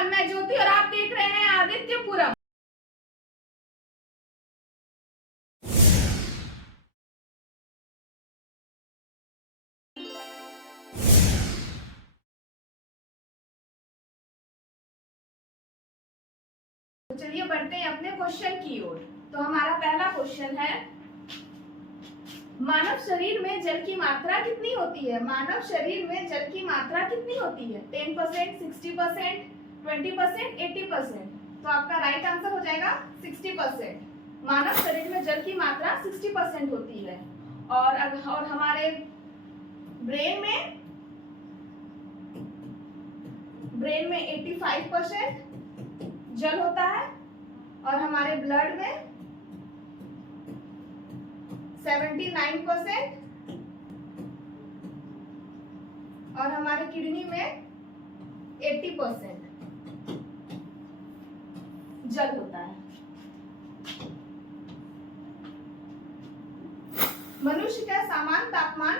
नमस्कार, मैं ज्योति और आप देख रहे हैं आदित्यपुरम। तो चलिए बढ़ते हैं अपने क्वेश्चन की ओर। तो हमारा पहला क्वेश्चन है, मानव शरीर में जल की मात्रा कितनी होती है? मानव शरीर में जल की मात्रा कितनी होती है? 10%, 60%, 20%, 80%। तो आपका राइट आंसर हो जाएगा 60%। मानव शरीर में जल की मात्रा 60% होती है। और हमारे ब्रेन में 85% जल होता है, और हमारे ब्लड में 79%, और हमारे किडनी में 80% जल होता है। मनुष्य का सामान्य तापमान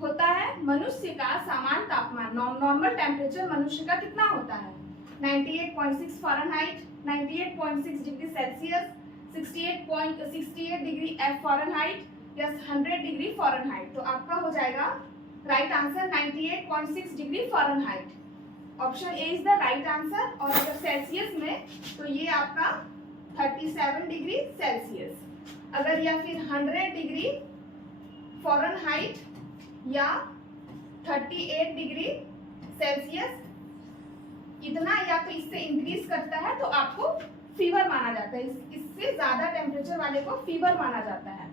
होता है, मनुष्य का सामान्य तापमान नॉर्मल टेम्परेचर मनुष्य का कितना होता है? 98.6 Fahrenheit, 98.6 degree Celsius, 68 degree F Fahrenheit या 100 डिग्री फ़ारेनहाइट। तो आपका हो जाएगा right answer 98.6 degree Fahrenheit. Option A is the right answer. और अगर सेल्सियस में तो ये आपका 37 डिग्री सेल्सियस, अगर या फिर 100 डिग्री फ़ारेनहाइट या 38 डिग्री सेल्सियस इतना या तो इससे इंक्रीज करता है तो आपको फीवर माना जाता है। इससे ज्यादा टेम्परेचर वाले को फीवर माना जाता है।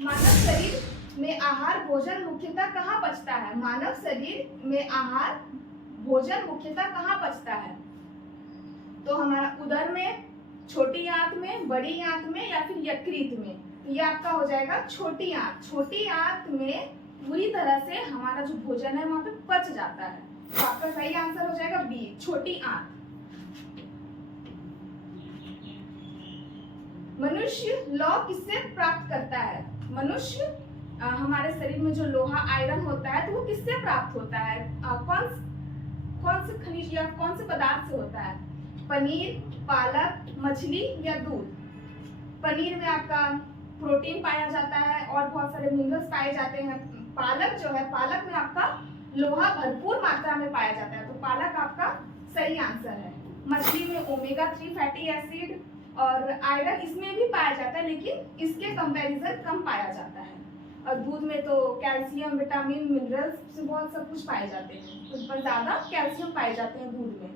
मानव शरीर में आहार भोजन मुख्यतः कहाँ पचता है? मानव शरीर में आहार भोजन मुख्यतः कहाँ पचता है? तो हमारा उदर में, छोटी आंत में, बड़ी आंत में या फिर यकृत में। तो ये आपका हो जाएगा छोटी आंत। छोटी आंत में पूरी तरह से हमारा जो भोजन है वहां पे पच जाता है। तो आपका सही आंसर हो जाएगा बी, छोटी आंत। मनुष्य लौह किससे प्राप्त करता है? मनुष्य हमारे शरीर में जो लोहा आयरन होता है तो वो किससे प्राप्त होता है? कौन से खनिज या कौन से पदार्थ से होता है? पनीर, पालक, मछली या दूध? पनीर में आपका प्रोटीन पाया जाता है और बहुत सारे मिनरल्स पाए जाते हैं। पालक जो है, पालक में आपका लोहा भरपूर मात्रा में पाया जाता है, तो पालक आपका सही आंसर है। मछली में ओमेगा 3 फैटी एसिड और आयरन इसमें भी पाया जाता है, लेकिन इसके कंपैरिजन कम पाया जाता है। और दूध में तो कैल्शियम, विटामिन, मिनरल्स बहुत सब कुछ पाए जाते हैं, उस पर ज्यादा कैल्शियम पाए जाते हैं दूध में।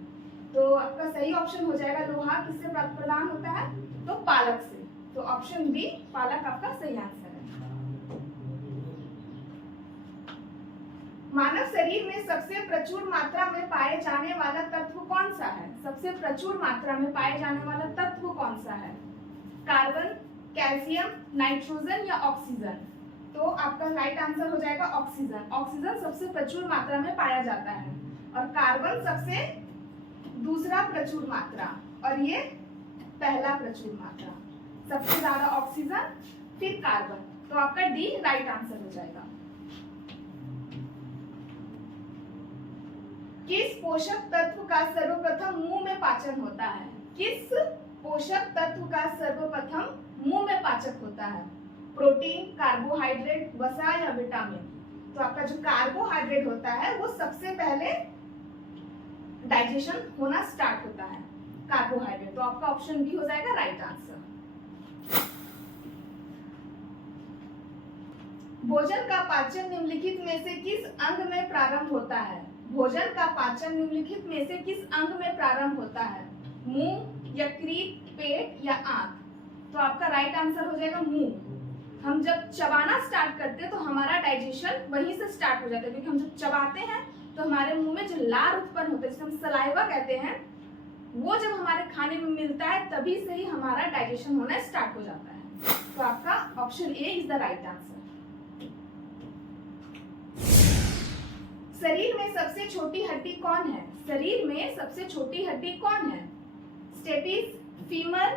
तो आपका सही ऑप्शन हो जाएगा लोहा किससे प्रदान होता है? तो पालक से। तो ऑप्शन बी, पालक आपका सही आंसर है। मानव शरीर में सबसे प्रचुर मात्रा में पाए जाने वाला तत्व कौन सा है? सबसे प्रचुर मात्रा में पाए जाने वाला तत्व कौन सा है? कार्बन, कैल्शियम, नाइट्रोजन या ऑक्सीजन? तो आपका राइट आंसर हो जाएगा ऑक्सीजन। ऑक्सीजन सबसे प्रचुर मात्रा में पाया जाता है, और कार्बन सबसे दूसरा प्रचुर मात्रा, और ये पहला प्रचुर मात्रा। सबसे ज्यादा ऑक्सीजन, फिर कार्बन। तो आपका डी राइट आंसर हो जाएगा। किस पोषक तत्व का सर्वप्रथम मुंह में पाचन होता है? किस पोषक तत्व का सर्वप्रथम मुंह में पाचक होता है? प्रोटीन, कार्बोहाइड्रेट, वसा या विटामिन? तो आपका जो कार्बोहाइड्रेट होता है वो सबसे पहले डाइजेशन होना स्टार्ट होता है, कार्बोहाइड्रेट। तो आपका ऑप्शन बी हो जाएगा राइट आंसर। भोजन का पाचन निम्नलिखित में से किस अंग में प्रारंभ होता है? भोजन का पाचन निम्नलिखित में से किस अंग में प्रारंभ होता है? मुंह, यकृत, पेट या आंत? तो आपका राइट आंसर हो जाएगा मुंह। हम जब चबाना स्टार्ट करते हैं तो हमारा डाइजेशन वहीं से स्टार्ट हो जाता है, क्योंकि हम जब चबाते हैं तो हमारे मुंह में जो लार उत्पन्न होता है, जिसे हम सलाइवा कहते हैं, वो जब हमारे खाने में मिलता है तभी से ही हमारा डाइजेशन होना स्टार्ट हो जाता है। तो आपका option A is the right answer. शरीर में सबसे छोटी हड्डी कौन है? शरीर में सबसे छोटी हड्डी कौन है? स्टेपिस, फीमर,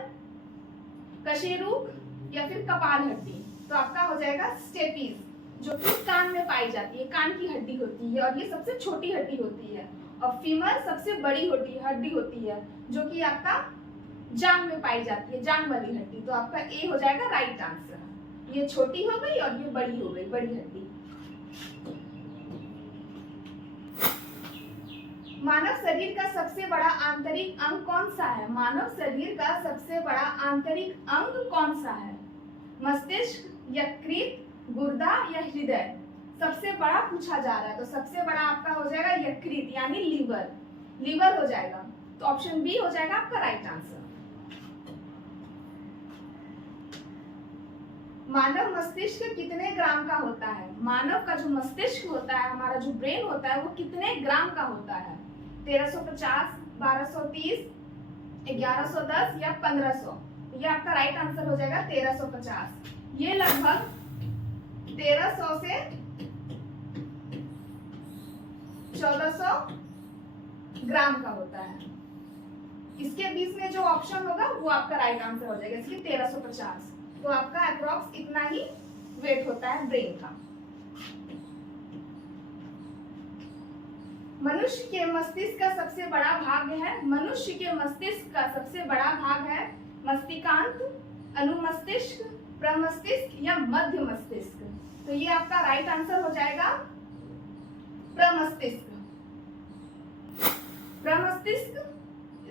कशेरुक या फिर कपाल हड्डी? तो आपका हो जाएगा स्टेपिस। जो कि कान में पाई जाती है, कान की हड्डी होती है, और ये सबसे छोटी हड्डी होती है। और फीमर सबसे बड़ी हड्डी होती है, जो कि आपका जांघ में पाई जाती है, जांघ वाली हड्डी। तो आपका ए हो जाएगा राइट आंसर। ये छोटी हो गई और ये बड़ी हो गई, बड़ी हड्डी। मानव शरीर का सबसे बड़ा आंतरिक अंग कौन सा है? मानव शरीर का सबसे बड़ा आंतरिक अंग कौन सा है? मस्तिष्क, यकृत, गुर्दा या हृदय? सबसे बड़ा पूछा जा रहा है, तो सबसे बड़ा आपका हो जाएगा यकृत यानी लीवर, लीवर हो जाएगा। तो ऑप्शन बी हो जाएगा आपका राइट आंसर। मानव मस्तिष्क कितने ग्राम का होता है? मानव का जो मस्तिष्क होता है, हमारा जो ब्रेन होता है, वो कितने ग्राम का होता है? 1350, 1230, 1110 या 1500? ये आपका राइट आंसर हो जाएगा 1350। ये लगभग 1300 से 1400 ग्राम का होता है। इसके बीच में जो ऑप्शन होगा वो आपका राइट आंसर हो जाएगा, इसलिए 1350। तो आपका अप्रॉक्स इतना ही वेट होता है ब्रेन का। मनुष्य के मस्तिष्क का सबसे बड़ा भाग है, मनुष्य के मस्तिष्क का सबसे बड़ा भाग है मस्तिष्कांत, अनुमस्तिष्क, प्रमस्तिष्क या मध्य मस्तिष्क? तो ये आपका राइट आंसर हो जाएगा प्रमस्तिष्क। प्रमस्तिष्क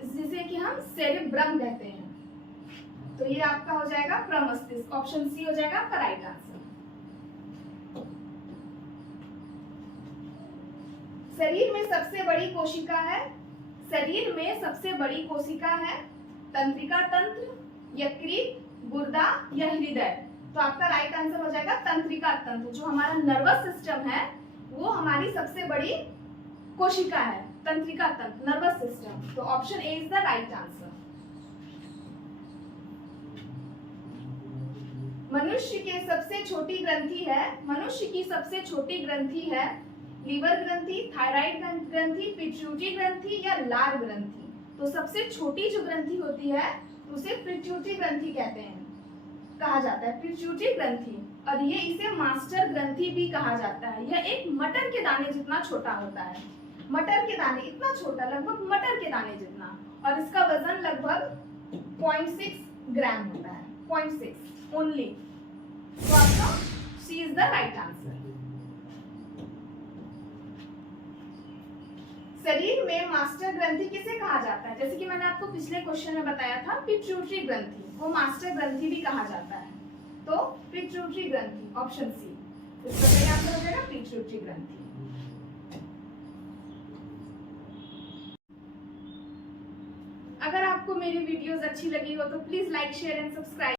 जिसे कि हम सेरेब्रम कहते हैं, तो ये आपका हो जाएगा प्रमस्तिष्क। ऑप्शन सी हो जाएगा आपका राइट आंसर। शरीर में सबसे बड़ी कोशिका है, शरीर में सबसे बड़ी कोशिका है तंत्रिका तंत्र, यकृत, गुर्दा या हृदय? तो आपका राइट आंसर हो जाएगा तंत्रिका तंत्र। जो हमारा नर्वस सिस्टम है वो हमारी सबसे बड़ी कोशिका है, तंत्रिका तंत्र, नर्वस सिस्टम। तो option A is the right answer. मनुष्य की सबसे छोटी ग्रंथि है, मनुष्य की सबसे छोटी ग्रंथि है लीवर ग्रंथि, थायराइड ग्रंथि, पिट्यूटरी ग्रंथि या लार ग्रंथि? तो सबसे छोटी जो ग्रंथि होती है उसे पिट्यूटरी ग्रंथि कहते हैं, कहा जाता है पिट्यूटरी ग्रंथि। और ये इसे मास्टर ग्रंथि भी कहा जाता है। यह एक मटर के दाने जितना छोटा होता है, मटर के दाने इतना छोटा, लगभग मटर के दाने जितना, और इसका वजन लगभग 0.6 ग्राम होता है, 0.6 ओनली। तो आपका सी इज द राइट आंसर। शरीर में मास्टर ग्रंथि किसे कहा जाता है? जैसे कि मैंने आपको पिछले क्वेश्चन में बताया था, पिट्यूटरी ग्रंथि को मास्टर ग्रंथि भी कहा जाता है। तो पिट्यूटरी ग्रंथि, ऑप्शन सी। इसका सही आंसर हो जाएगा पिट्यूटरी ग्रंथि। अगर आपको मेरी वीडियोस अच्छी लगी हो तो please like, share and subscribe.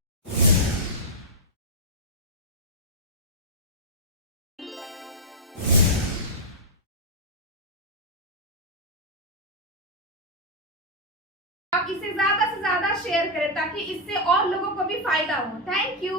आप इसे ज्यादा से ज्यादा शेयर करें ताकि इससे और लोगों को भी फायदा हो। Thank you.